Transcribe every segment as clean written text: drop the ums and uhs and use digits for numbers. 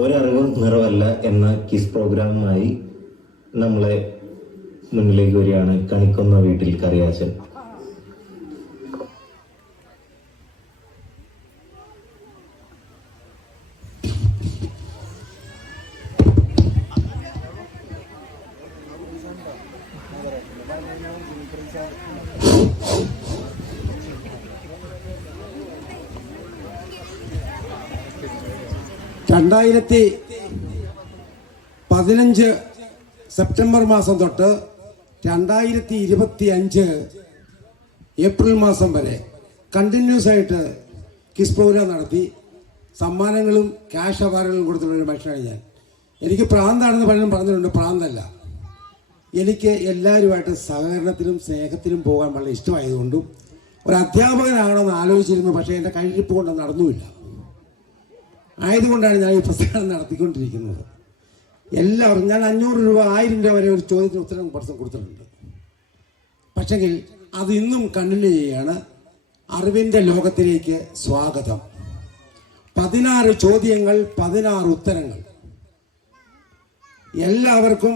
ഒരറിവും നിറവല്ല എന്ന കിസ് പ്രോഗ്രാമുമായി നമ്മളെ മുന്നിലേക്ക് വരികയാണ് കണിക്കൊന്ന വീട്ടിൽ കറിയാച്ചൻ. രണ്ടായിരത്തി 15 സെപ്റ്റംബർ മാസം തൊട്ട് 2025 ഏപ്രിൽ മാസം വരെ കണ്ടിന്യൂസ് ആയിട്ട് കിസ് പ്രോഗ്രാം നടത്തി സമ്മാനങ്ങളും ക്യാഷ് അവാർഡുകളും കൊടുത്തിട്ടുള്ള ഒരു മനുഷ്യനാണ് ഞാൻ. എനിക്ക് പ്രാന്താണെന്ന് പലരും പറഞ്ഞിട്ടുണ്ട്. പ്രാന്തല്ല, എനിക്ക് എല്ലാവരുമായിട്ട് സഹകരണത്തിലും സ്നേഹത്തിലും പോകാൻ വളരെ ഇഷ്ടമായതുകൊണ്ടും ഒരു അധ്യാപകനാകണമെന്ന് ആലോചിച്ചിരുന്നു. പക്ഷേ എൻ്റെ കഴിരിപ്പ് കൊണ്ട് നടന്നുമില്ല. ആയതുകൊണ്ടാണ് ഞാൻ ഈ പ്രസ്ഥാനം നടത്തിക്കൊണ്ടിരിക്കുന്നത്. എല്ലാവരും ഞാൻ 500 രൂപ 1000 രൂപ വരെ ഒരു ചോദ്യത്തിന് ഉത്തരം പ്രശ്നം കൊടുത്തിട്ടുണ്ട്. പക്ഷെങ്കിൽ അത് ഇന്നും കണ്ടിന്യൂ ചെയ്യുകയാണ്. അറിവിൻ്റെ ലോകത്തിലേക്ക് സ്വാഗതം. 16 ചോദ്യങ്ങൾ, 16 ഉത്തരങ്ങൾ. എല്ലാവർക്കും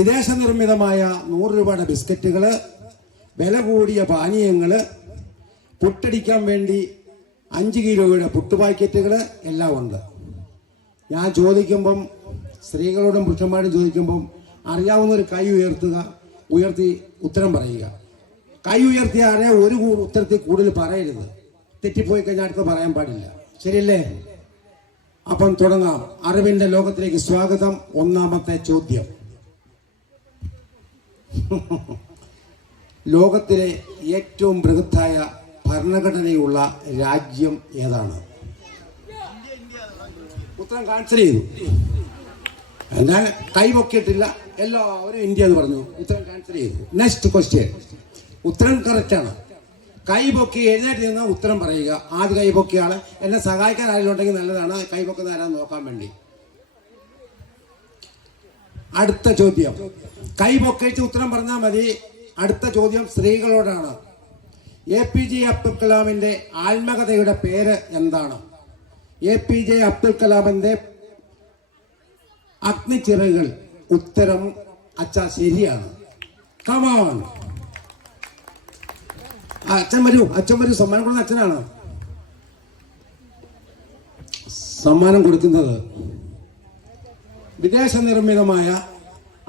വിദേശ നിർമ്മിതമായ 100 രൂപയുടെ ബിസ്ക്കറ്റുകൾ, വില കൂടിയ പാനീയങ്ങൾ, പുട്ടടിക്കാൻ വേണ്ടി 5 കിലോയുടെ പുട്ടുപാക്കറ്റുകൾ എല്ലാം ഉണ്ട്. ഞാൻ ചോദിക്കുമ്പം, സ്ത്രീകളോടും പുരുഷന്മാരോടും ചോദിക്കുമ്പം അറിയാവുന്നൊരു കൈ ഉയർത്തി ഉത്തരം പറയുക. കൈ ഉയർത്തിയാരെ ഒരു ഉത്തരത്തിൽ കൂടുതൽ പറയരുത്. തെറ്റിപ്പോയി കഴിഞ്ഞാൽ അടുത്ത് പറയാൻ പാടില്ല. ശരിയല്ലേ? അപ്പം തുടങ്ങാം. അറിവിൻ്റെ ലോകത്തിലേക്ക് സ്വാഗതം. ഒന്നാമത്തെ ചോദ്യം, ലോകത്തിലെ ഏറ്റവും ബൃഹത്തായ ഭരണഘടനയുള്ള രാജ്യം ഏതാണ്? ഉത്തരം ക്യാൻസൽ ചെയ്തു. ഞാൻ കൈപൊക്കിയിട്ടില്ല, എല്ലാവരും ഇന്ത്യ എന്ന് പറഞ്ഞു. ഉത്തരം ക്യാൻസൽ ചെയ്തു. Next question. ഉത്തരം കറക്റ്റാണ്. കൈപൊക്കി എഴുന്നേറ്റ് നിന്ന് ഉത്തരം പറയുക. ആദ്യ കൈപൊക്കിയ ആള് എന്നെ സഹായിക്കാൻ ആരെങ്കിലും നല്ലതാണ്. കൈപൊക്കുന്ന ആരാന്ന് നോക്കാൻ വേണ്ടി. അടുത്ത ചോദ്യം, കൈപൊക്കിച്ച് ഉത്തരം പറഞ്ഞാൽ മതി. അടുത്ത ചോദ്യം സ്ത്രീകളോടാണ്. APJ അബ്ദുൽ കലാമിന്റെ ആത്മകഥയുടെ പേര് എന്താണ്? APJ അബ്ദുൽ കലാമിന്റെ അഗ്നിച്ചിറകുകൾ. ഉത്തരം അച്ഛാ ശരിയാണ്. കമോൺ, അച്ഛൻ വരൂ. സമ്മാനം കൊടുക്കുന്ന അച്ഛനാണ്. സമ്മാനം കൊടുക്കുന്നത് വിദേശ നിർമ്മിതമായ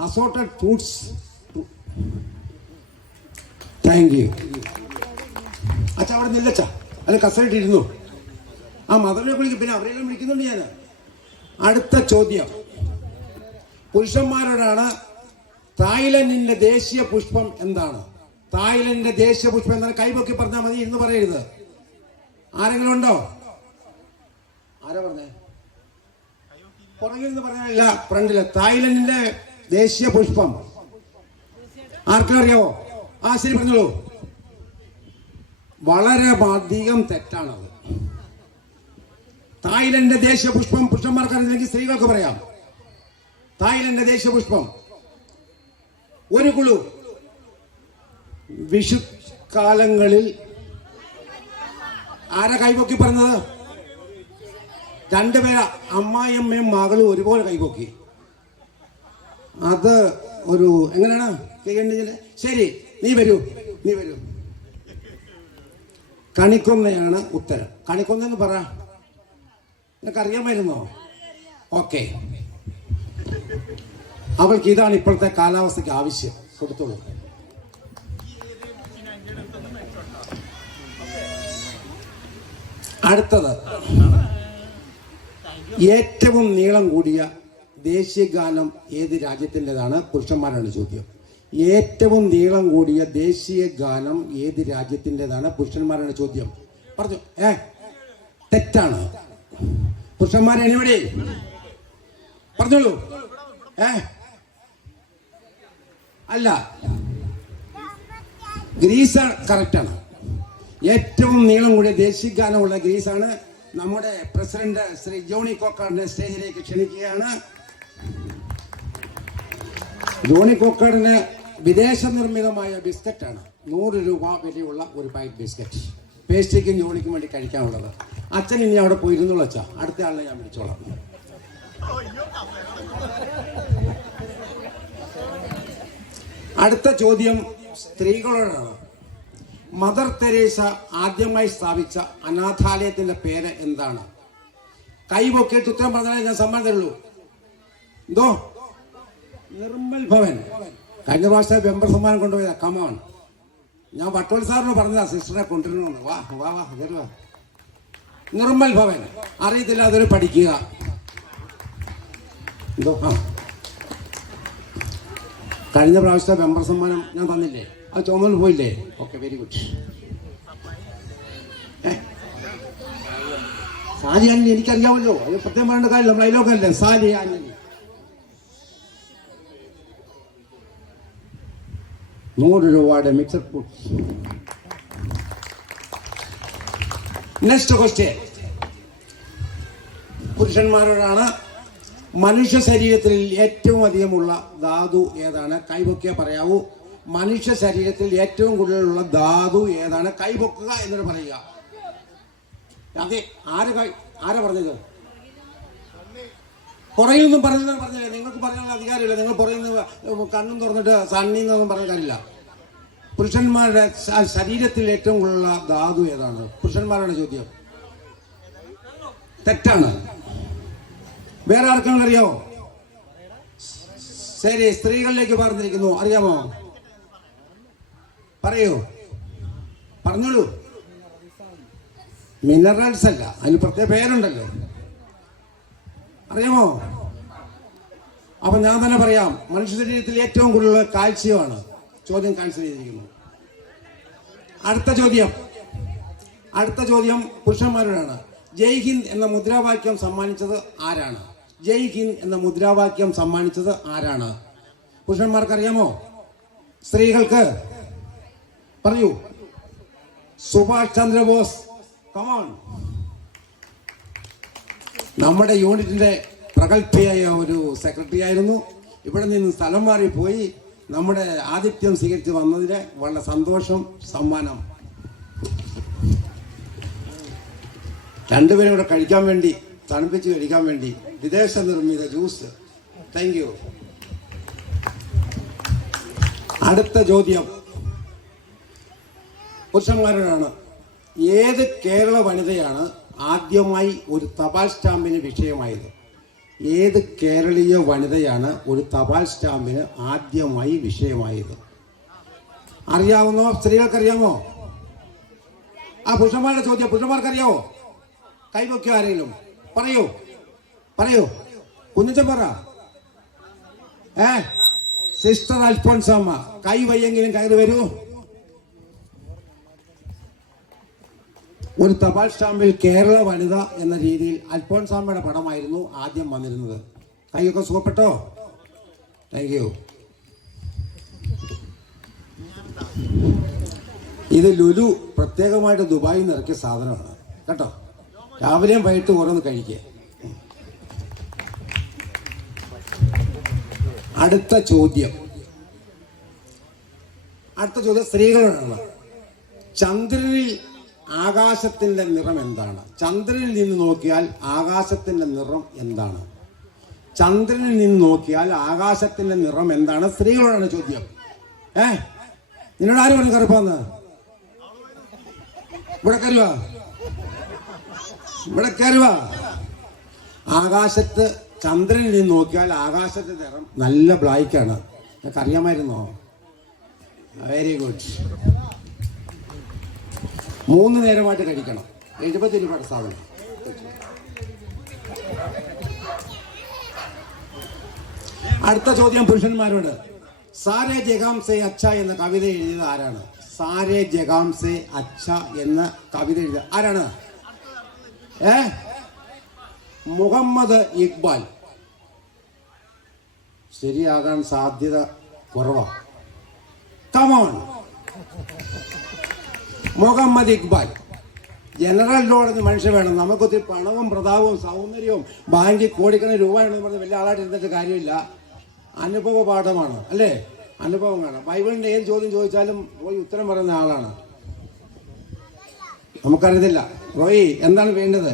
അസോർട്ടഡ് ഫ്രൂട്ട്സ്. Thank you. അച്ഛാ അവിടെ നില്ലച്ചാ, അല്ല കസേരയിട്ടിരുന്നു. ആ മദറിനെ വിളിക്കും, പിന്നെ അവരെല്ലാം വിളിക്കുന്നുണ്ട് ഞാൻ. അടുത്ത ചോദ്യം പുരുഷന്മാരോടാണ്. തായ്ലൻഡിന്റെ ദേശീയ പുഷ്പം എന്താണ്? തായ്ലൻഡിന്റെ ദേശീയ പുഷ്പം എന്താണ്? കൈപൊക്കി പറഞ്ഞാൽ മതി, ഇന്ന് പറയരുത്. ആരെങ്കിലും ഉണ്ടോ? ആരാ പറഞ്ഞേ? പുറകിൽ നിന്ന് പറഞ്ഞില്ല, ഫ്രണ്ടില്. തായ്ലൻഡിന്റെ ദേശീയ പുഷ്പം ആർക്കും അറിയാവോ? ആ ശരി, പറഞ്ഞോളൂ. വളരെ അധികം തെറ്റാണത്. തായ്ലൻഡിന്റെ ദേശീയ പുഷ്പം പുരുഷന്മാർക്ക് അറിയില്ലെങ്കിൽ സ്ത്രീകൾക്ക് പറയാം. തായ്ലൻഡിന്റെ ദേശീയ പുഷ്പം ഒരു കുളു. വിഷുക്കാലങ്ങളിൽ ആരാ കൈപൊക്കി പറഞ്ഞത്? 2 പേര്, അമ്മായിയമ്മയും മകളും ഒരുപോലെ കൈപൊക്കി. അത് ഒരു എങ്ങനെയാണ് ചെയ്യേണ്ടത്? ശരി, നീ വരൂ. കണിക്കൊന്നയാണ് ഉത്തരം. കണിക്കൊന്നെന്ന് പറ. നിനക്ക് അറിയാമായിരുന്നോ? ഓക്കെ, അവൾക്ക് ഇതാണ് ഇപ്പോഴത്തെ കാലാവസ്ഥയ്ക്ക് ആവശ്യം. കൊടുത്തോളൂ. അടുത്തത്, ഏറ്റവും നീളം കൂടിയ ദേശീയ ഗാനം ഏത് രാജ്യത്തിൻ്റെതാണ്? പുരുഷന്മാരാണ് ചോദ്യം. ഏറ്റവും നീളം കൂടിയ ദേശീയ ഗാനം ഏത് രാജ്യത്തിൻ്റെതാണ്? പുരുഷന്മാരാണ് ചോദ്യം. പറഞ്ഞു. തെറ്റാണ്. പുരുഷന്മാരെ എനിവിടെ പറഞ്ഞോളൂ. അല്ല, ഗ്രീസ് കറക്റ്റാണ്. ഏറ്റവും നീളം കൂടിയ ദേശീയ ഗാനമുള്ള ഗ്രീസാണ്. നമ്മുടെ പ്രസിഡന്റ് ശ്രീ ജോണി കോക്കാടിനെ സ്റ്റേജിലേക്ക് ക്ഷണിക്കുകയാണ്. ജോണി കോക്കാടിന് വിദേശ നിർമ്മിതമായ ബിസ്ക്കറ്റാണ്. 100 രൂപ വിലയുള്ള ഒരു പാക്കറ്റ് ബിസ്ക്കറ്റ്. പേസ്റ്റിക്കും ജോണിക്കും വേണ്ടി കഴിക്കാനുള്ളത്. അച്ഛൻ ഇനി അവിടെ പോയിരുന്നുള്ള അച്ഛാ, അടുത്ത ആളിനെ ഞാൻ വിളിച്ചോളാം. അടുത്ത ചോദ്യം സ്ത്രീകളോടാണ്. മദർ തെരേസ ആദ്യമായി സ്ഥാപിച്ച അനാഥാലയത്തിന്റെ പേര് എന്താണ്? കൈപൊക്കിയിട്ട് ഉത്തരം പറഞ്ഞാലേ ഞാൻ സമ്മാനം തരുള്ളൂ. എന്തോ? നിർമ്മൽ ഭവൻ. കഴിഞ്ഞ പ്രാവശ്യം വെമ്പർ സമ്മാനം കൊണ്ടുപോയതാ. കമോൺ, ഞാൻ വട്ടോൾ സാറിന് പറഞ്ഞതാ സിസ്റ്ററെ കൊണ്ടുവരണമെന്ന്. വാ വാ വാ വരുവാ. നിർമ്മൽ ഭവൻ. അറിയത്തില്ല, അതൊരു പഠിക്കുക. എന്തോ? ആ, കഴിഞ്ഞ പ്രാവശ്യത്തെ വെമ്പർ സമ്മാനം ഞാൻ തന്നില്ലേ? ആ ചുമന്ന് പോയില്ലേ? Okay, very good. Sally Antony എനിക്കറിയാമല്ലോ, അത് പ്രത്യേകം പറയേണ്ട കാര്യം. നമ്മൾ അയലോക്കല്ലേ സാലി ആന്റണി. 100 രൂപയുടെ മിക്സഡ് ഫുഡ്സ്. നെക്സ്റ്റ് ക്വസ്റ്റ്യൻ പുരുഷന്മാരോടാണ്. മനുഷ്യ ശരീരത്തിൽ ഏറ്റവും അധികമുള്ള ധാതു ഏതാണ്? കൈപൊക്കിയാ പറയാവൂ. മനുഷ്യ ശരീരത്തിൽ ഏറ്റവും കൂടുതലുള്ള ധാതു ഏതാണ്? കൈപൊക്കുക എന്നിട്ട് പറയുക. അതെ, ആരാ പറഞ്ഞത്? പുറയൊന്നും പറഞ്ഞില്ലേ? നിങ്ങൾക്ക് പറയാനുള്ള അധികാരമില്ല. നിങ്ങൾ പുറയുന്ന കണ്ണും തുറന്നിട്ട് സണ്ണിന്നൊന്നും പറഞ്ഞ കാര്യമില്ല. പുരുഷന്മാരുടെ ശരീരത്തിൽ ഏറ്റവും കൂടുതലുള്ള ധാതു ഏതാണ്? പുരുഷന്മാരുടെ ചോദ്യം. തെറ്റാണ്. വേറെ ആർക്കും അറിയാമോ? ശരി, സ്ത്രീകളിലേക്ക് പറഞ്ഞിരിക്കുന്നു. അറിയാമോ? പറയൂ, പറഞ്ഞോളൂ. മിനറൽസ് അല്ല, അതിന് പ്രത്യേക പേരുണ്ടല്ലോ. അറിയാമോ? അപ്പൊ ഞാൻ തന്നെ പറയാം. മനുഷ്യ ശരീരത്തിൽ ഏറ്റവും കൂടുതൽ കാൽസ്യമാണ്. ചോദ്യം ക്യാൻസൽ ചെയ്തിരിക്കുന്നു. അടുത്ത ചോദ്യം പുരുഷന്മാരോടാണ്. ജയ് ഹിന്ദ് എന്ന മുദ്രാവാക്യം സമ്മാനിച്ചത് ആരാണ്? ജയ് ഹിന്ദ് എന്ന മുദ്രാവാക്യം സമ്മാനിച്ചത് ആരാണ്? പുരുഷന്മാർക്ക് അറിയാമോ? സ്ത്രീകൾക്ക് പറയൂ. സുഭാഷ് ചന്ദ്രബോസ്. കമോൺ. നമ്മുടെ യൂണിറ്റിന്റെ പ്രഗത്ഭയായ ഒരു സെക്രട്ടറി ആയിരുന്നു. ഇവിടെ നിന്ന് സ്ഥലം മാറിപ്പോയി നമ്മുടെ ആതിഥ്യം സ്വീകരിച്ച് വന്നതിന് വളരെ സന്തോഷം. സമ്മാനം. രണ്ടുപേരും ഇവിടെ കഴിക്കാൻ വേണ്ടി, തണുപ്പിച്ച് കഴിക്കാൻ വേണ്ടി വിദേശ നിർമ്മിത ജ്യൂസ്. Thank you. അടുത്ത ചോദ്യം പുരുഷന്മാരോടാണ്. ഏത് കേരള വനിതയാണ് ആദ്യമായി ഒരു തപാൽ സ്റ്റാമ്പിന് വിഷയമായത്? ഏത് കേരളീയ വനിതയാണ് ഒരു തപാൽ സ്റ്റാമ്പിന് ആദ്യമായി വിഷയമായത്? അറിയാവുന്നോ? സ്ത്രീകൾക്കറിയാമോ? ആ, പുരുഷന്മാരുടെ ചോദ്യം. പുരുഷന്മാർക്കറിയാവോ? കൈവയ്ക്കോ ആരെങ്കിലും? പറയൂ. കുഞ്ഞച്ചൻ പറ. സിസ്റ്റർ അൽഫോൻസാമ്മ. കൈ വയ്യെങ്കിലും കയറി വരൂ. ഒരു തപാൽ സ്റ്റാമ്പിൽ കേരള വനിത എന്ന രീതിയിൽ അൽഫോൻസാമ്മയുടെ പടമായിരുന്നു ആദ്യം വന്നിരുന്നത്. കൈയൊക്കെ സുഖപ്പെട്ടോ? Thank you. ഇത് ലുലു പ്രത്യേകമായിട്ട് ദുബായിൽ നിന്ന് ഇറക്കിയ സാധനമാണ് കേട്ടോ. രാവിലെയും വൈകിട്ട് ഓരോന്ന് കഴിക്കുക. അടുത്ത ചോദ്യം സ്ത്രീകളോടാണ്. ചന്ദ്രനിൽ ആകാശത്തിന്റെ നിറം എന്താണ്? ചന്ദ്രനിൽ നിന്ന് നോക്കിയാൽ ആകാശത്തിന്റെ നിറം എന്താണ്? ചന്ദ്രനിൽ നിന്ന് നോക്കിയാൽ ആകാശത്തിന്റെ നിറം എന്താണ്? സ്ത്രീകളോടാണ് ചോദ്യം. നിന്നോട് ആര് പറഞ്ഞു കറുപ്പാന്ന്? ഇവിടെ കയറുക. ആകാശത്ത് ചന്ദ്രനിൽ നിന്ന് നോക്കിയാൽ ആകാശത്തിന്റെ നിറം നല്ല ബ്ലാക്കാണ്. നിനക്ക് അറിയാമായിരുന്നോ? Very good. 3 നേരമായിട്ട് കഴിക്കണം. 70 രൂപയുടെ സാധനം. അടുത്ത ചോദ്യം പുരുഷന്മാരോട്. സാരേ ജഗാം സേ അച്ഛ എന്ന കവിത എഴുതിയത് ആരാണ്? സാരേ ജഗാം സേ അച്ഛ എന്ന കവിത എഴുതിയത് ആരാണ്? മുഹമ്മദ് ഇക്ബാൽ. ശരിയാകാൻ സാധ്യത കുറവാണ്. Come on. Muhammad Iqbal. General knowledge മനുഷ്യ വേണം. നമുക്കൊത്തിരി പണവും പ്രതാപവും സൗന്ദര്യവും ബാങ്കിൽ കോടിക്കണക്കിന് രൂപയാണെന്ന് പറഞ്ഞ് വലിയ ആളായിട്ട് ഇരുന്നിട്ട് കാര്യമില്ല. അനുഭവ പാഠമാണ് അല്ലേ? അനുഭവം കാണാം. ബൈബിളിന്റെ ഏത് ചോദ്യം ചോദിച്ചാലും പോയി ഉത്തരം പറയുന്ന ആളാണ്. നമുക്കറിയത്തില്ല. റോയി എന്താണ് വേണ്ടത്?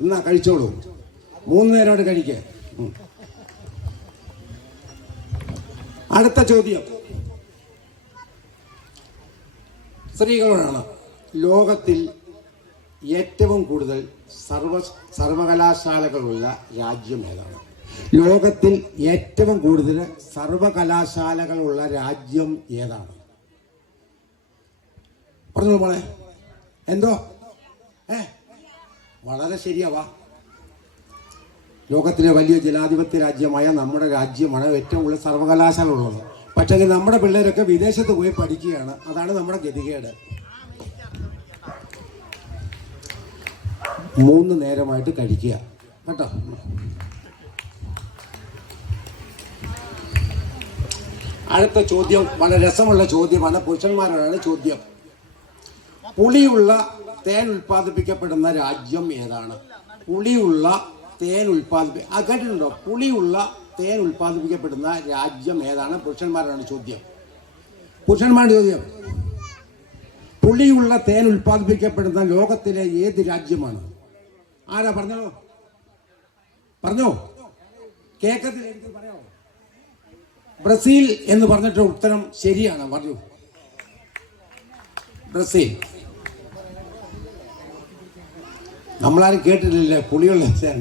എന്നാ കഴിച്ചോളൂ. 3 നേരമായിട്ട് കഴിക്കുക. അടുത്ത ചോദ്യം സ്ത്രീകളോടാണ്. ലോകത്തിൽ ഏറ്റവും കൂടുതൽ സർവകലാശാലകളുള്ള രാജ്യം ഏതാണ്? ലോകത്തിൽ ഏറ്റവും കൂടുതൽ സർവകലാശാലകളുള്ള രാജ്യം ഏതാണ്? പറഞ്ഞു മോളെ. എന്തോ വളരെ ശരിയാവാ. ലോകത്തിലെ വലിയ ജനാധിപത്യ രാജ്യമായ നമ്മുടെ രാജ്യമാണ് ഏറ്റവും കൂടുതൽ സർവകലാശാല ഉള്ളത്. പക്ഷേ നമ്മുടെ പിള്ളേരൊക്കെ വിദേശത്ത് പോയി പഠിക്കുകയാണ്. അതാണ് നമ്മുടെ ഗതികേട്. 3 നേരമായിട്ട് കഴിക്കുക കേട്ടോ. അടുത്ത ചോദ്യം വളരെ രസമുള്ള ചോദ്യമാണ്. പുരുഷന്മാരോടാണ് ചോദ്യം. പുളിയുള്ള തേൻ ഉൽപ്പാദിപ്പിക്കപ്പെടുന്ന രാജ്യം ഏതാണ്? പുളിയുള്ള തേൻ കേട്ടിട്ടുണ്ടോ? പുളിയുള്ള തേൻ ഉൽപ്പാദിപ്പിക്കപ്പെടുന്ന രാജ്യം ഏതാണ്? പുരുഷന്മാരാണ് ചോദ്യം. പുരുഷന്മാരുടെ ചോദ്യം. പുളിയുള്ള തേൻ ഉൽപ്പാദിപ്പിക്കപ്പെടുന്ന ലോകത്തിലെ ഏത് രാജ്യമാണ്? ആരാ പറഞ്ഞോ കേക്കത്തിൽ എനിക്ക് പറയാമോ? ബ്രസീൽ എന്ന് പറഞ്ഞിട്ട് ഉത്തരം ശരിയാണ്. പറഞ്ഞു ബ്രസീൽ. നമ്മളാരും കേട്ടിട്ടില്ലേ പുളിയുള്ള തേൻ?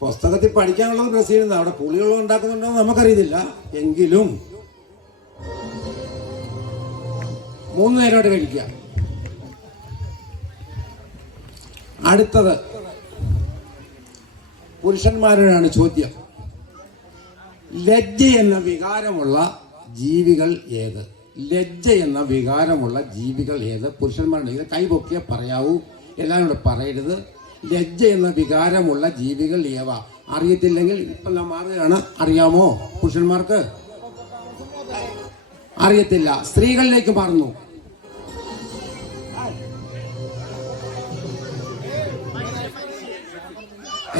പുസ്തകത്തിൽ പഠിക്കാനുള്ളത് ബ്രസീലിൽ നിന്ന്. അവിടെ പുളിയുള്ള ഉണ്ടാക്കുന്നുണ്ടോ എന്ന് നമുക്കറിയത്തില്ല. എങ്കിലും 3 നേരമായിട്ട് കഴിക്കുക. അടുത്തത് പുരുഷന്മാരോടാണ് ചോദ്യം. ലജ്ജ എന്ന വികാരമുള്ള ജീവികൾ ഏത്? ലജ്ജ എന്ന വികാരമുള്ള ജീവികൾ ഏത്? പുരുഷന്മാരുടെ കൈ പൊക്കിയേ പറയാവൂ, എല്ലാവരും കൂടെ പറയരുത്. ലജ്ജ എന്ന വികാരമുള്ള ജീവികൾ ഏവ? അറിയത്തില്ലെങ്കിൽ ഇപ്പം ഞാൻ മാറുകയാണ്. അറിയാമോ പുരുഷന്മാർക്ക്? അറിയത്തില്ല. സ്ത്രീകളിലേക്ക് മാറുന്നു.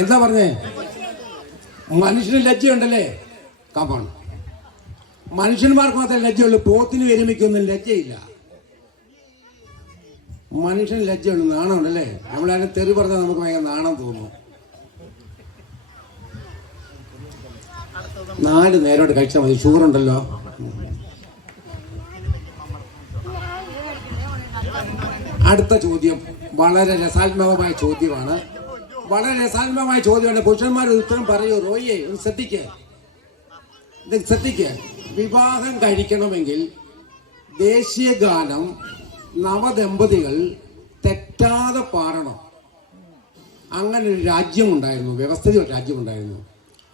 എന്താ പറഞ്ഞേ? മനുഷ്യന് ലജ്ജയുണ്ടല്ലേ? കമാണ്. മനുഷ്യന്മാർക്ക് മാത്രമേ ലജ്ജയുള്ളൂ. പോത്തിന് എരുമിക്കൊന്നും ലജ്ജയില്ല. മനുഷ്യന് ലജ്ജയുണ്ട്, നാണമുണ്ടല്ലേ? നമ്മളതിനെ തെറി പറഞ്ഞാൽ നമുക്ക് ഭയങ്കര നാണം തോന്നുന്നു. 4 നേരോട്ട് കഴിച്ചാൽ മതി. ഷുഗർ ഉണ്ടല്ലോ. അടുത്ത ചോദ്യം വളരെ രസാത്മകമായ ചോദ്യമാണ്. വളരെ രസാത്മകമായ ചോദ്യമാണ്. പുരുഷന്മാർ ഉത്തരം പറയൂ. റോയിയെ ഒന്ന് ശ്രദ്ധിക്കുക. വിവാഹം കഴിക്കണമെങ്കിൽ ദേശീയ ഗാനം നവദമ്പതികൾ തെറ്റാതെ പാടണം. അങ്ങനെ ഒരു രാജ്യമുണ്ടായിരുന്നു, വ്യവസ്ഥിത ഒരു രാജ്യമുണ്ടായിരുന്നു.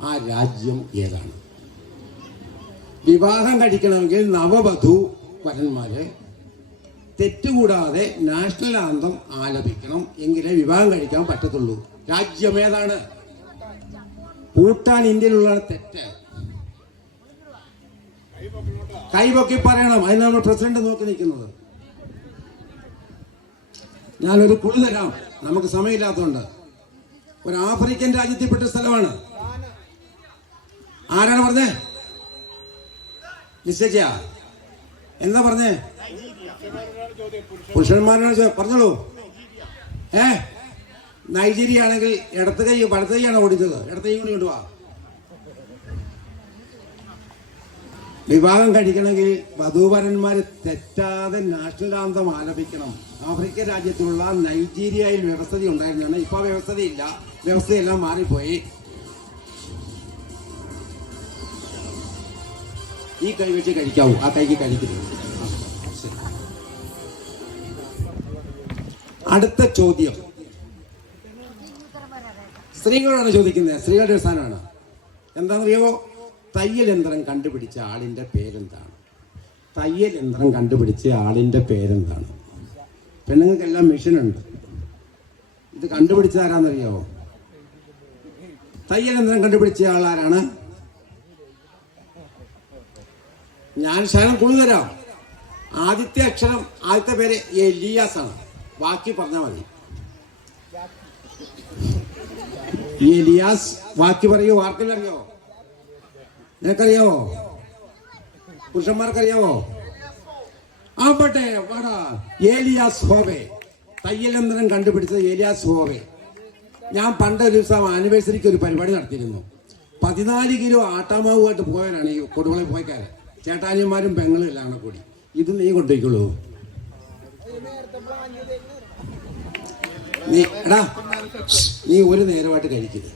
ആ രാജ്യം ഏതാണ്? വിവാഹം കഴിക്കണമെങ്കിൽ നവവധു വരന്മാര് തെറ്റുകൂടാതെ നാഷണൽ ആന്തം ആലപിക്കണം. എങ്കിലേ വിവാഹം കഴിക്കാൻ പറ്റത്തുള്ളൂ. രാജ്യം ഏതാണ്? ഭൂട്ടാൻ ഇന്ത്യയിലുള്ള തെറ്റ്. കൈപൊക്കി പറയണം. അതിന് നമ്മൾ പ്രസിഡന്റ് നോക്കി നിൽക്കുന്നത്. ഞാനൊരു കുളി തരാം, നമുക്ക് സമയമില്ലാത്തതുകൊണ്ട്. ഒരു ആഫ്രിക്കൻ രാജ്യത്തിൽപ്പെട്ട സ്ഥലമാണ്. ആരാണ് പറഞ്ഞേ? നിശ്ചയ എന്താ പറഞ്ഞേ? പുരുഷന്മാരാണ് പറഞ്ഞോളൂ. നൈജീരിയ ആണെങ്കിൽ ഇടത്ത് കൈ വലത്ത് കൈയാണ് ഓടിച്ചത്. ഇടത്ത് കൈ കൂടി കൊണ്ടുപോവാ. വിവാഹം കഴിക്കണമെങ്കിൽ വധൂവരന്മാര് തെറ്റാതെ നാഷണൽ ആന്തം ആലപിക്കണം. ആഫ്രിക്കൻ രാജ്യത്തുള്ള നൈജീരിയയിൽ വ്യവസ്ഥ ഉണ്ടായിരുന്നാണ്. ഇപ്പൊ വ്യവസ്ഥയില്ല. വ്യവസ്ഥയെല്ലാം മാറിപ്പോയി. ഈ കൈ വെച്ച് കഴിക്കാവൂ, ആ കൈക്ക് കഴിക്കരുത്. അടുത്ത ചോദ്യം സ്ത്രീകളോടാണ് ചോദിക്കുന്നത്. സ്ത്രീകളുടെ ഒരു സ്ഥാനമാണ്. എന്താണെന്നറിയാമോ? തയ്യൽ യന്ത്രം കണ്ടുപിടിച്ച ആളിന്റെ പേരെന്താണ്? തയ്യൽ യന്ത്രം കണ്ടുപിടിച്ച ആളിന്റെ പേരെന്താണ്? പെണ്ണുങ്ങൾക്കെല്ലാം മെഷീനുണ്ട്. ഇത് കണ്ടുപിടിച്ച ആരാന്നറിയാമോ? തയ്യൽ യന്ത്രം കണ്ടുപിടിച്ച ആളാരാണ്? ഞാൻ ശരം കൊണ്ടുതരാം. ആദ്യത്തെ അക്ഷരം, ആദ്യത്തെ പേര് എലിയാസ് ആണ്. ബാക്കി പറഞ്ഞാൽ മതി. എലിയാസ്. ബാക്കി പറയൂ. ആർക്കെല്ലാം അറിയാവോ? നിനക്കറിയാവോ? പുരുഷന്മാർക്കറിയാവോ? ആവട്ടെ, വാടാ. ഏലിയാസ് ഹോവെ. തയ്യൽ യന്ത്രം കണ്ടുപിടിച്ചത് ഏലിയാസ് ഹോവെ. ഞാൻ പണ്ട് ഒരു ദിവസം ആനിവേഴ്സറിക്ക് ഒരു പരിപാടി നടത്തിയിരുന്നു. 14 കിലോ ആട്ടാമാവുമായിട്ട് പോയവരാണ് ഈ കൊടുവളി പോയക്കാര്. ചേട്ടാനിയന്മാരും പെങ്ങളും എല്ലാം കൂടി. ഇത് നീ കൊണ്ടുപോയിക്കോളൂ. നീ എടാ നീ ഒരു നേരമായിട്ട് കഴിക്കരുത്.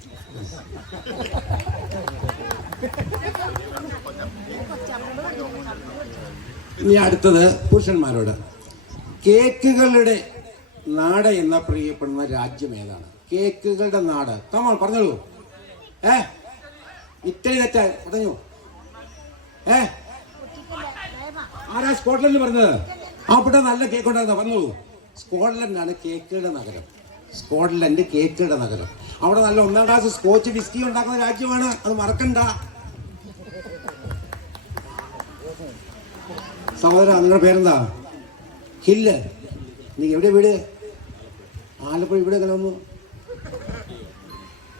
ഇനി അടുത്തത് പുരുഷന്മാരോട്. കേക്കുകളുടെ നാട് എന്ന പ്രിയപ്പെടുന്ന രാജ്യം ഏതാണ്? കേക്കുകളുടെ നാട്. കമോൺ പറഞ്ഞോളൂ. ഇറ്റലി തെറ്റാ പറഞ്ഞു. ആരാ സ്കോട്ട്ലൻഡ് പറഞ്ഞത്? അവിടെ നല്ല കേക്ക് ഉണ്ടായിരുന്ന പറഞ്ഞോളൂ. സ്കോട്ട്ലൻഡാണ് കേക്കുകളുടെ നഗരം. സ്കോട്ട്ലൻഡ് കേക്കുകളുടെ നഗരം. അവിടെ നല്ല 1ാം ക്ലാസ് സ്കോച്ച് വിസ്കി ഉണ്ടാക്കുന്ന രാജ്യമാണ്. അത് മറക്കണ്ട. സഹോദര, നിങ്ങളുടെ പേരെന്താ? ഹില്ല്. നീ എവിടെ വീട്? ആലപ്പുഴ. ഇവിടെ എങ്ങനെ വന്നു?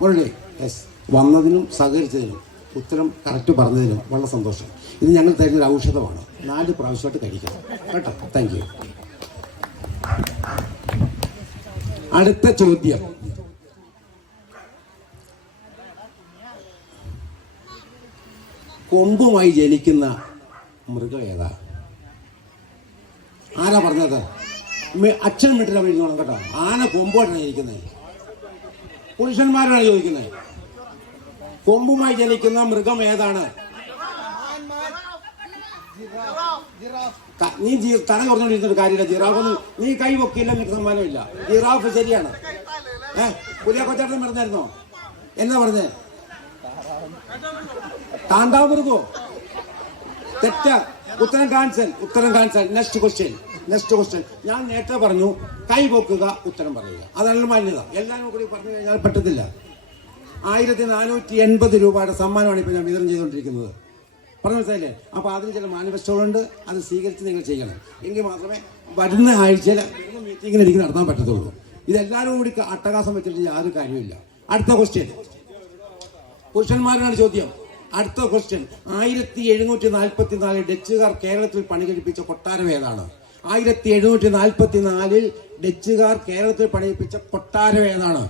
ഉള്ളേ. യെസ്. വന്നതിനും സഹകരിച്ചതിനും ഉത്തരം കറക്റ്റ് പറഞ്ഞതിനും വളരെ സന്തോഷം. ഇത് ഞങ്ങൾ തരുന്നൊരു ഔഷധമാണ്. 4 പ്രാവശ്യമായിട്ട് കഴിക്കണം കേട്ടോ. Thank you. അടുത്ത ചോദ്യം. കൊമ്പുമായി ജനിക്കുന്ന മൃഗം ഏതാ? ആരാ പറഞ്ഞത്? അച്ഛൻ വീട്ടിലെ വീഴുന്നോണം കേട്ടോ. ആന കൊമ്പോട്ടാണ് ജനിക്കുന്നത്. പുരുഷന്മാരാണ് ചോദിക്കുന്നത്. കൊമ്പുമായി ജനിക്കുന്ന മൃഗം ഏതാണ്? നീ തല കുറഞ്ഞോണ്ടിരുന്നൊരു കാര്യമില്ല. ജിറാഫൊന്നും നീ കൈ പൊക്കിയില്ല, നിനക്ക് സമ്മാനമില്ല. ജിറാഫ് ശരിയാണ്. പുതിയ കൊച്ചാട്ടൻ പറഞ്ഞായിരുന്നോ? എന്നാ പറഞ്ഞേ? കാണ്ടാമൃഗോ? തെറ്റ. ഉത്തരം കാണിച്ചാൽ. Next question. ഞാൻ നേരത്തെ പറഞ്ഞു കൈ പൊക്കുക, ഉത്തരം പറയുക. അതാണ് മാന്യത. എല്ലാവരും കൂടി പറഞ്ഞു കഴിഞ്ഞാൽ പറ്റത്തില്ല. 1480 രൂപയുടെ സമ്മാനമാണ് ഇപ്പോൾ ഞാൻ വിതരണം ചെയ്തുകൊണ്ടിരിക്കുന്നത്. പറഞ്ഞു മനസ്സിലായില്ലേ? അപ്പോൾ അതിന് ചില മാനിഫെസ്റ്റോകളുണ്ട്. അത് സ്വീകരിച്ച് നിങ്ങൾ ചെയ്യണം. എങ്കിൽ മാത്രമേ വരുന്ന ആഴ്ചയിൽ വരുന്ന മീറ്റിങ്ങിൽ എനിക്ക് നടത്താൻ പറ്റത്തുള്ളൂ. ഇതെല്ലാവരും കൂടി അട്ടകാസം വെച്ചിട്ട് യാതൊരു കാര്യമില്ല. അടുത്ത ക്വസ്റ്റ്യൻ. പുരുഷന്മാരാണ് ചോദ്യം. അടുത്ത ക്വസ്റ്റ്യൻ. 1744 ഡച്ചുകാർ കേരളത്തിൽ പണികഴിപ്പിച്ച കൊട്ടാരം ഏതാണ്? 1744 ഡച്ചുകാർ കേരളത്തിൽ പണിയിപ്പിച്ച കൊട്ടാരം ഏതാണ്?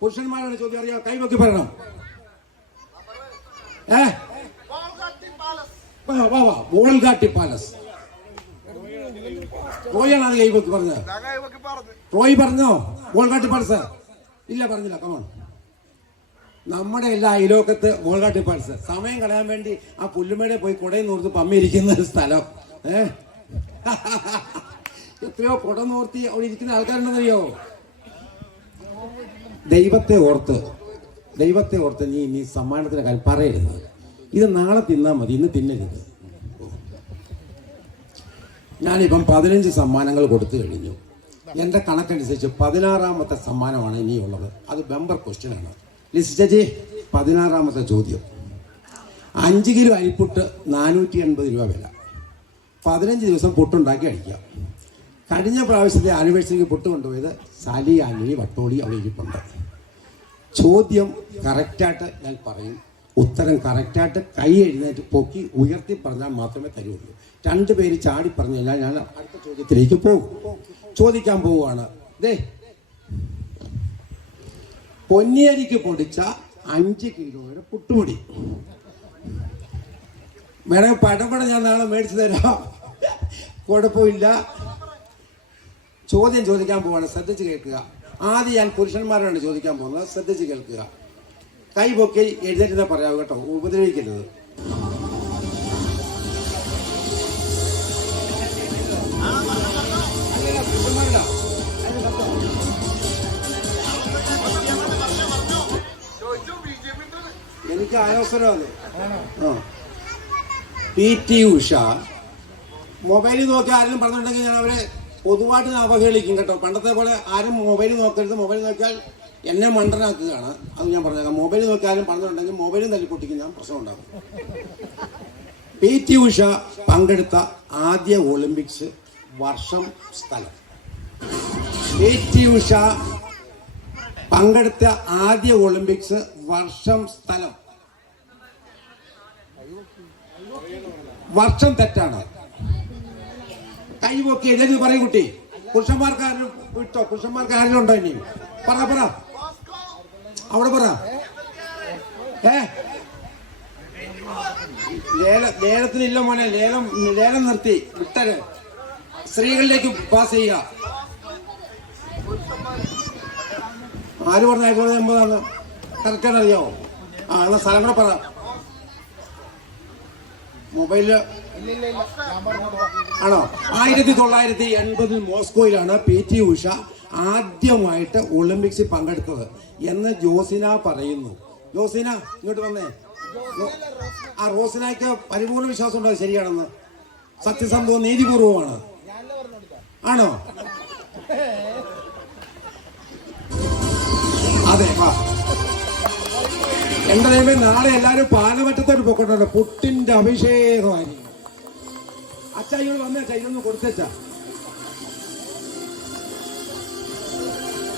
പുരുഷന്മാരാണ് ചോദ്യം. അറിയാം? കൈവക്കി പറയണം. വോൾഗാട്ടി പാലസ്. റോയാണ് അത് കൈവക്കി പറഞ്ഞത്. റോയ് പറഞ്ഞോ വോൾഗാട്ടി പാലസ്? ഇല്ല, പറഞ്ഞില്ല. കമോൺ. നമ്മുടെ എല്ലാ അയലോക്കത്ത് വോൾഗാട്ടി പാലസ്. സമയം കളയാൻ വേണ്ടി ആ പുല്ലുമേടെ പോയി കുടയും നോർത്ത് പമ്മിയിരിക്കുന്ന ഒരു സ്ഥലം. എത്രയോ കുട നോർത്തി അവിടെ ഇരിക്കുന്ന ആൾക്കാരുണ്ടെന്നറിയോ? ദൈവത്തെ ഓർത്ത് നീ സമ്മാനത്തിന് കാര്യം പറയരുത്. ഇത് നാളെ തിന്നാൽ മതി, ഇന്ന് തിന്നരുത്. ഞാനിപ്പം 15 സമ്മാനങ്ങൾ കൊടുത്തു കഴിഞ്ഞു. എൻ്റെ കണക്കനുസരിച്ച് 16ാമത്തെ സമ്മാനമാണ് ഇനിയുള്ളത്. അത് ബമ്പർ ക്വസ്റ്റ്യനാണ്. ലിസ്റ്റ് ചേച്ചി, 16ാമത്തെ ചോദ്യം. 5 കിലോ അരിപ്പുട്ട് 480 രൂപ വില. 15 ദിവസം പുട്ടുണ്ടാക്കി അടിക്കാം. കഴിഞ്ഞ പ്രാവശ്യത്തെ ആനിവേഴ്സറിക്ക് പുട്ട് കൊണ്ടുപോയത് സാലി ആന്റണി വട്ടോളി അവിടെ ഇരിപ്പുണ്ട്. ചോദ്യം കറക്റ്റായിട്ട് ഞാൻ പറയും. ഉത്തരം കറക്റ്റായിട്ട് കൈ എഴുന്നേറ്റ് പൊക്കി ഉയർത്തി പറഞ്ഞാൽ മാത്രമേ തരുള്ളൂ. 2 പേര് ചാടി പറഞ്ഞു കഴിഞ്ഞാൽ ഞാൻ അടുത്ത ചോദ്യത്തിലേക്ക് ചോദിക്കാൻ പോവുകയാണ്. പൊന്നിയരിക്ക് പൊടിച്ച 5 കിലോയുടെ പുട്ടുപൊടി വേണേ പടപട ഞാൻ നാളെ മേടിച്ചു തരാം, കുഴപ്പമില്ല. ചോദ്യം ചോദിക്കാൻ പോവാണ്, ശ്രദ്ധിച്ച് കേൾക്കുക. ആദ്യം ഞാൻ പുരുഷന്മാരാണ് ചോദിക്കാൻ പോകുന്നത്, ശ്രദ്ധിച്ച് കേൾക്കുക. കൈ പൊക്കി എഴുന്നേറ്റ് പറയാവൂ കേട്ടോ, ഉപദ്രവിക്കരുത്. എനിക്ക് അവസരമാണ്. PT ഉഷ മൊബൈലിൽ നോക്കി ആരെങ്കിലും പറഞ്ഞിട്ടുണ്ടെങ്കിൽ ഞാൻ അവരെ പൊതുവായിട്ട് അവഹേളിക്കും കേട്ടോ. പണ്ടത്തെ പോലെ ആരും മൊബൈൽ നോക്കരുത്. മൊബൈൽ നോക്കിയാൽ എന്നെ മണ്ടനാക്കുകയാണ്. അത് ഞാൻ പറഞ്ഞേക്കാം. മൊബൈൽ നോക്കി ആരും പറഞ്ഞിട്ടുണ്ടെങ്കിൽ മൊബൈലും തല്ലിപ്പൊട്ടിക്കും ഞാൻ, പ്രശ്നം ഉണ്ടാകും. PT ഉഷ പങ്കെടുത്ത ആദ്യ ഒളിമ്പിക്സ്, വർഷം, സ്ഥലം. PT ഉഷ പങ്കെടുത്ത ആദ്യ ഒളിമ്പിക്സ്, വർഷം, സ്ഥലം. വർഷം തെറ്റാണ്. കൈപൊക്കി എഴുതി പറയും കുട്ടി. പുരുഷന്മാർക്ക് ആരും വിട്ടോ? പുരുഷന്മാർക്ക് ആരും ഉണ്ടോ? ഇനി പറ അവിടെ പറ. ലേലത്തിനില്ല മോനെ, ലേലം നിർത്തി വിട്ടര്. സ്ത്രീകളിലേക്ക് പാസ് ചെയ്യുക. ആര് പറഞ്ഞ 1980 കറക്റ്റാണ് അറിയാമോ? എന്നാ സ്ഥലം കൂടെ പറ. മൊബൈലില് ആണോ? 1980 മോസ്കോയിലാണ് PT ഉഷ ആദ്യമായിട്ട് ഒളിമ്പിക്സിൽ പങ്കെടുത്തത് എന്ന് ജോസിന പറയുന്നു. ജോസിന ഇങ്ങോട്ട് വന്നേ. ആ റോസിനയ്ക്ക് പരിപൂർണ വിശ്വാസം ഉണ്ടോ ശരിയാണെന്ന്? സത്യസന്ധവും നീതിപൂർവമാണ് ആണോ? അതെ. എന്റെ ദൈവമേ, നാളെ എല്ലാരും പാലമറ്റത്തോട്ട് പോയിക്കൊണ്ടോ. പുട്ടിന്റെ അഭിഷേകമായിരിക്കും. അച്ചായിയോട് വന്നേച്ചാ, ഇതൊന്ന് കൊടുത്തേച്ചാ.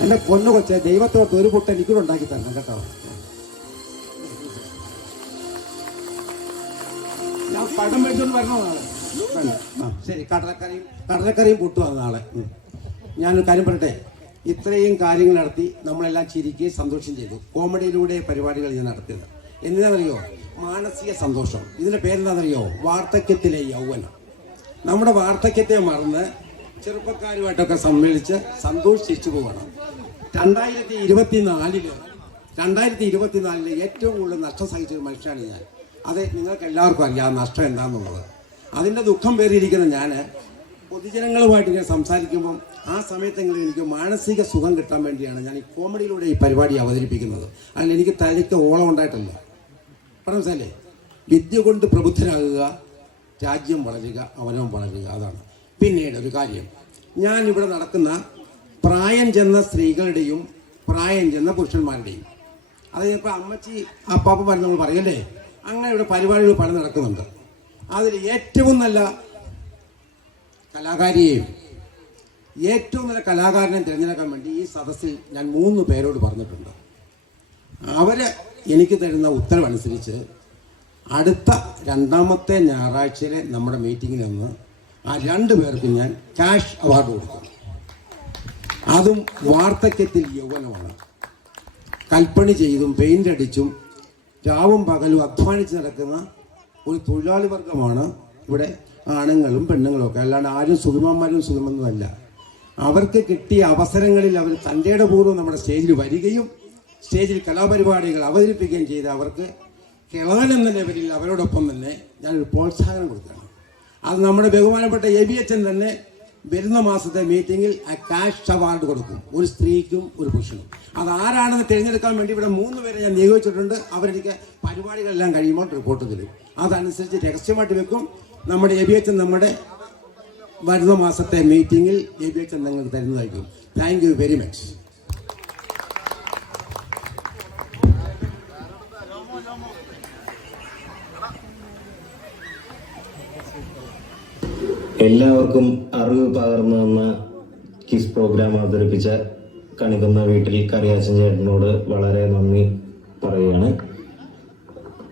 എന്റെ പൊന്നു കൊച്ചെ, ദൈവത്തോട്ട് ഒരു പുട്ട് എനിക്കൂടെ ഉണ്ടാക്കി തരണം കേട്ടോ. ഞാൻ പടം മേടിച്ചോണ്ട് വരണോ നാളെ? ശരി, കടലക്കറിയും പുട്ടുമാണ് നാളെ. ഞാനൊരു കാര്യം പറയട്ടെ, ഇത്രയും കാര്യങ്ങൾ നടത്തി നമ്മളെല്ലാം ചിരിക്കുകയും സന്തോഷം ചെയ്തു. കോമഡിയിലൂടെ പരിപാടികൾ ഞാൻ നടത്തിയത് എന്തിനാണെന്നറിയോ? മാനസിക സന്തോഷം. ഇതിന്റെ പേരെന്താണെന്നറിയോ? വാർദ്ധക്യത്തിലെ യൗവനം. നമ്മുടെ വാർദ്ധക്യത്തെ മറന്ന് ചെറുപ്പക്കാരുമായിട്ടൊക്കെ സമ്മേളിച്ച് സന്തോഷിച്ചു പോകണം. 2024 ഏറ്റവും കൂടുതൽ നഷ്ടം സഹിച്ചൊരു മനുഷ്യനാണ് ഞാൻ. അത് നിങ്ങൾക്ക് എല്ലാവർക്കും അറിയാം നഷ്ടം എന്താണെന്നുള്ളത്. അതിൻ്റെ ദുഃഖം പേറിയിരിക്കുന്ന ഞാൻ പൊതുജനങ്ങളുമായിട്ട് ഇങ്ങനെ സംസാരിക്കുമ്പം ആ സമയത്തെങ്കിലും എനിക്ക് മാനസിക സുഖം കിട്ടാൻ വേണ്ടിയാണ് ഞാൻ ഈ കോമഡിയിലൂടെ ഈ പരിപാടി അവതരിപ്പിക്കുന്നത്. അതിൽ എനിക്ക് തലയ്ക്ക് ഓളം ഉണ്ടായിട്ടില്ല. പറഞ്ഞല്ലേ, വിദ്യ കൊണ്ട് പ്രബുദ്ധരാകുക, രാജ്യം വളരുക, അവനവൻ വളരുക. അതാണ്. പിന്നീട് ഒരു കാര്യം, ഞാൻ ഇവിടെ നടക്കുന്ന പ്രായം ചെന്ന സ്ത്രീകളുടെയും പ്രായം ചെന്ന പുരുഷന്മാരുടെയും, അത് ഇപ്പോൾ അമ്മച്ചി അപ്പാപ്പ നമ്മൾ പറയല്ലേ, അങ്ങനെ ഇവിടെ പരിപാടികൾ പല നടക്കുന്നുണ്ട്. അതിൽ ഏറ്റവും നല്ല കലാകാരിയെയും ഏറ്റവും നല്ല കലാകാരനെ തിരഞ്ഞെടുക്കാൻ വേണ്ടി ഈ സദസ്സിൽ ഞാൻ 3 പേരോട് പറഞ്ഞിട്ടുണ്ട്. അവർ എനിക്ക് തരുന്ന ഉത്തരവനുസരിച്ച് അടുത്ത 2ാമത്തെ ഞായറാഴ്ചയിലെ നമ്മുടെ മീറ്റിങ്ങിൽ നിന്ന് ആ 2 പേർക്കും ഞാൻ ക്യാഷ് അവാർഡ് കൊടുക്കും. അതും വാർദ്ധക്യത്തിൽ യൗവനമാണ്. കൽപ്പണി ചെയ്തും പെയിൻ്റ് അടിച്ചും രാവും പകലും അധ്വാനിച്ച് നടക്കുന്ന ഒരു തൊഴിലാളി വർഗമാണ് ഇവിടെ ആണുങ്ങളും പെണ്ണുങ്ങളും ഒക്കെ. അല്ലാണ്ട് ആരും സുഗമന്മാരും സുഗമെന്നതല്ല. അവർക്ക് കിട്ടിയ അവസരങ്ങളിൽ അവർ തൻ്റെയുടെ പൂർവ്വം നമ്മുടെ സ്റ്റേജിൽ വരികയും സ്റ്റേജിൽ കലാപരിപാടികൾ അവതരിപ്പിക്കുകയും ചെയ്ത് അവർക്ക് കിളവൻ എന്ന ലെവലിൽ അവരോടൊപ്പം തന്നെ ഞാനൊരു പ്രോത്സാഹനം കൊടുക്കുകയാണ്. അത് നമ്മുടെ ബഹുമാനപ്പെട്ട ABHN തന്നെ വരുന്ന മാസത്തെ മീറ്റിങ്ങിൽ ആ ക്യാഷ് അവാർഡ് കൊടുക്കും, ഒരു സ്ത്രീക്കും ഒരു പുരുഷനും. അതാരാണെന്ന് തിരഞ്ഞെടുക്കാൻ വേണ്ടി ഇവിടെ 3 പേരെ ഞാൻ നിയോഗിച്ചിട്ടുണ്ട്. അവരെനിക്ക് പരിപാടികളെല്ലാം കഴിയുമ്പോൾ റിപ്പോർട്ട് തരും. അതനുസരിച്ച് രഹസ്യമായിട്ട് വെക്കും. നമ്മുടെ ABHN നമ്മുടെ വരുന്ന മാസത്തെ മീറ്റിങ്ങിൽ ABHN നിങ്ങൾക്ക് തരുന്നതായിരിക്കും. Thank you very much. എല്ലാവർക്കും അറിവ് പകർന്നു തന്ന കിസ് പ്രോഗ്രാം അവതരിപ്പിച്ച കണിക്കുന്ന വീട്ടിൽ കറിയാച്ചൻ ചേട്ടനോട് വളരെ നന്ദി പറയുകയാണ്.